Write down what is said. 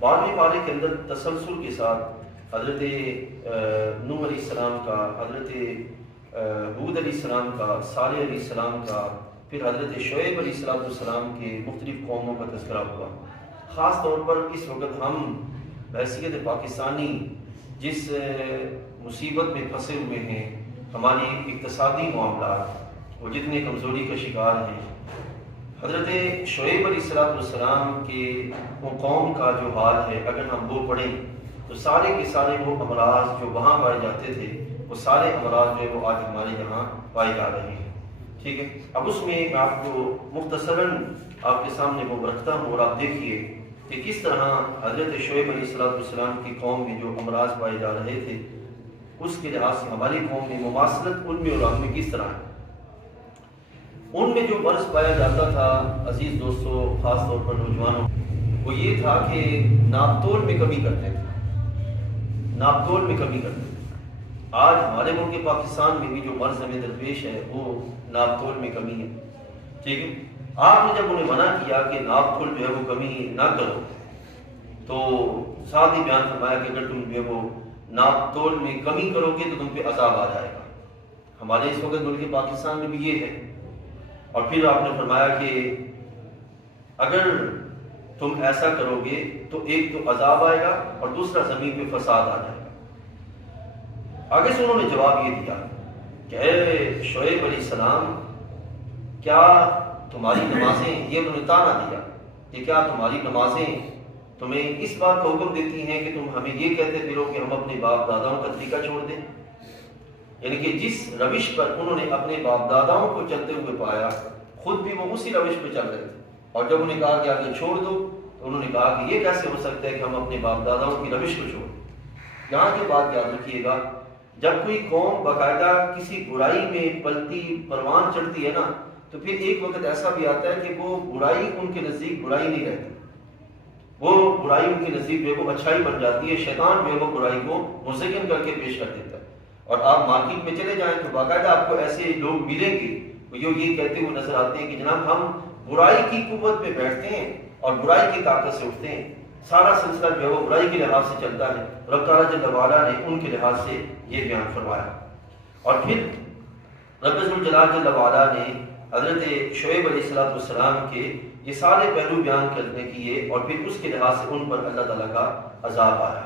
12ویں پارے کے اندر تسلسل کے ساتھ حضرت نوح علیہ السلام کا، حضرت ہود علیہ السلام کا، صالح علیہ السلام کا، پھر حضرت شعیب علیہ السلام کے مختلف قوموں کا تذکرہ ہوا۔ خاص طور پر اس وقت ہم بحیثیت پاکستانی جس مصیبت میں پھنسے ہوئے ہیں، ہماری اقتصادی معاملات وہ جتنے کمزوری کا شکار ہیں، حضرت شعیب علیہ السلام کے وہ قوم کا جو حال ہے، اگر ہم وہ پڑھیں تو سارے کے سارے وہ امراض جو وہاں پائے جاتے تھے، وہ سارے امراض جو ہے وہ آج ہمارے یہاں پائے جا رہے ہیں۔ ٹھیک ہے، اب اس میں میں آپ کو مختصراً آپ کے سامنے وہ رکھتا ہوں، اور آپ دیکھیے کہ کس طرح حضرت شعیب علیہ السلام کی قوم میں جو امراض پائے جا رہے تھے، اس کے لحاظ سے ہماری قوم میں مماثلت ان میں اور ہم میں کس طرح ہے۔ ان میں جو مرض پایا جاتا تھا عزیز دوستو، خاص طور پر نوجوانوں، وہ یہ تھا کہ ناپتول میں کمی کرتے تھے، ناپتول میں کمی کرتے تھے۔ آج ہمارے ملک پاکستان میں بھی جو مرض ہمیں درپیش ہے وہ ناپتول میں کمی ہے۔ ٹھیک ہے، آپ نے جب انہیں منع کیا کہ ناپتول جو ہے وہ کمی نہ کرو، تو ساتھ ہی بیان فرمایا کہ اگر تم جو ہے وہ ناپتول میں کمی کرو گے تو تم پہ عذاب آ جائے گا۔ ہمارے اس وقت ملک پاکستان میں بھی یہ ہے۔ اور پھر آپ نے فرمایا کہ اگر تم ایسا کرو گے تو ایک تو عذاب آئے گا اور دوسرا زمین پہ فساد آ جائے گا۔ آگے سے انہوں نے جواب یہ دیا کہ اے شعیب علیہ السلام، کیا تمہاری نمازیں، یہ انہوں نے طعنہ دیا کہ کیا تمہاری نمازیں تمہیں اس بات کا حکم دیتی ہیں کہ تم ہمیں یہ کہتے پھرو کہ ہم اپنے باپ داداؤں کا طریقہ چھوڑ دیں؟ یعنی کہ جس روش پر انہوں نے اپنے باپ داداؤں کو چلتے ہوئے پایا، خود بھی وہ اسی روش پہ چل رہے تھے، اور جب انہیں کہا کہ آگے چھوڑ دو تو انہوں نے کہا کہ یہ کیسے ہو سکتا ہے کہ ہم اپنے باپ داداؤں کی روش کو چھوڑیں۔ یہاں کی بات یاد رکھیے گا، جب کوئی قوم باقاعدہ کسی برائی میں پلتی پروان چڑھتی ہے نا، تو پھر ایک وقت ایسا بھی آتا ہے کہ وہ برائی ان کے نزدیک برائی نہیں رہتی، وہ برائی ان کے نزدیک جو ہے وہ اچھائی بن جاتی ہے۔ شیطان جو ہے وہ برائی کو مزین کر کے پیش کر دیتا ہے۔ اور آپ مارکیٹ میں چلے جائیں تو باقاعدہ آپ کو ایسے لوگ ملیں گے جو یہ کہتے ہوئے نظر آتے ہیں کہ جناب ہم برائی کی قوت پہ بیٹھتے ہیں اور برائی کی طاقت سے اٹھتے ہیں، سارا سلسلہ جو ہے وہ برائی کے لحاظ سے چلتا ہے۔ رب تعالیٰ جل وعلا نے ان کے لحاظ سے یہ بیان فرمایا۔ اور پھر رب ذوالجلال جل وعلا نے حضرت شعیب علیہ السلام کے یہ سارے پہلو بیان کرنے کیے، اور پھر اس کے لحاظ سے ان پر اللہ تعالیٰ کا عذاب آیا۔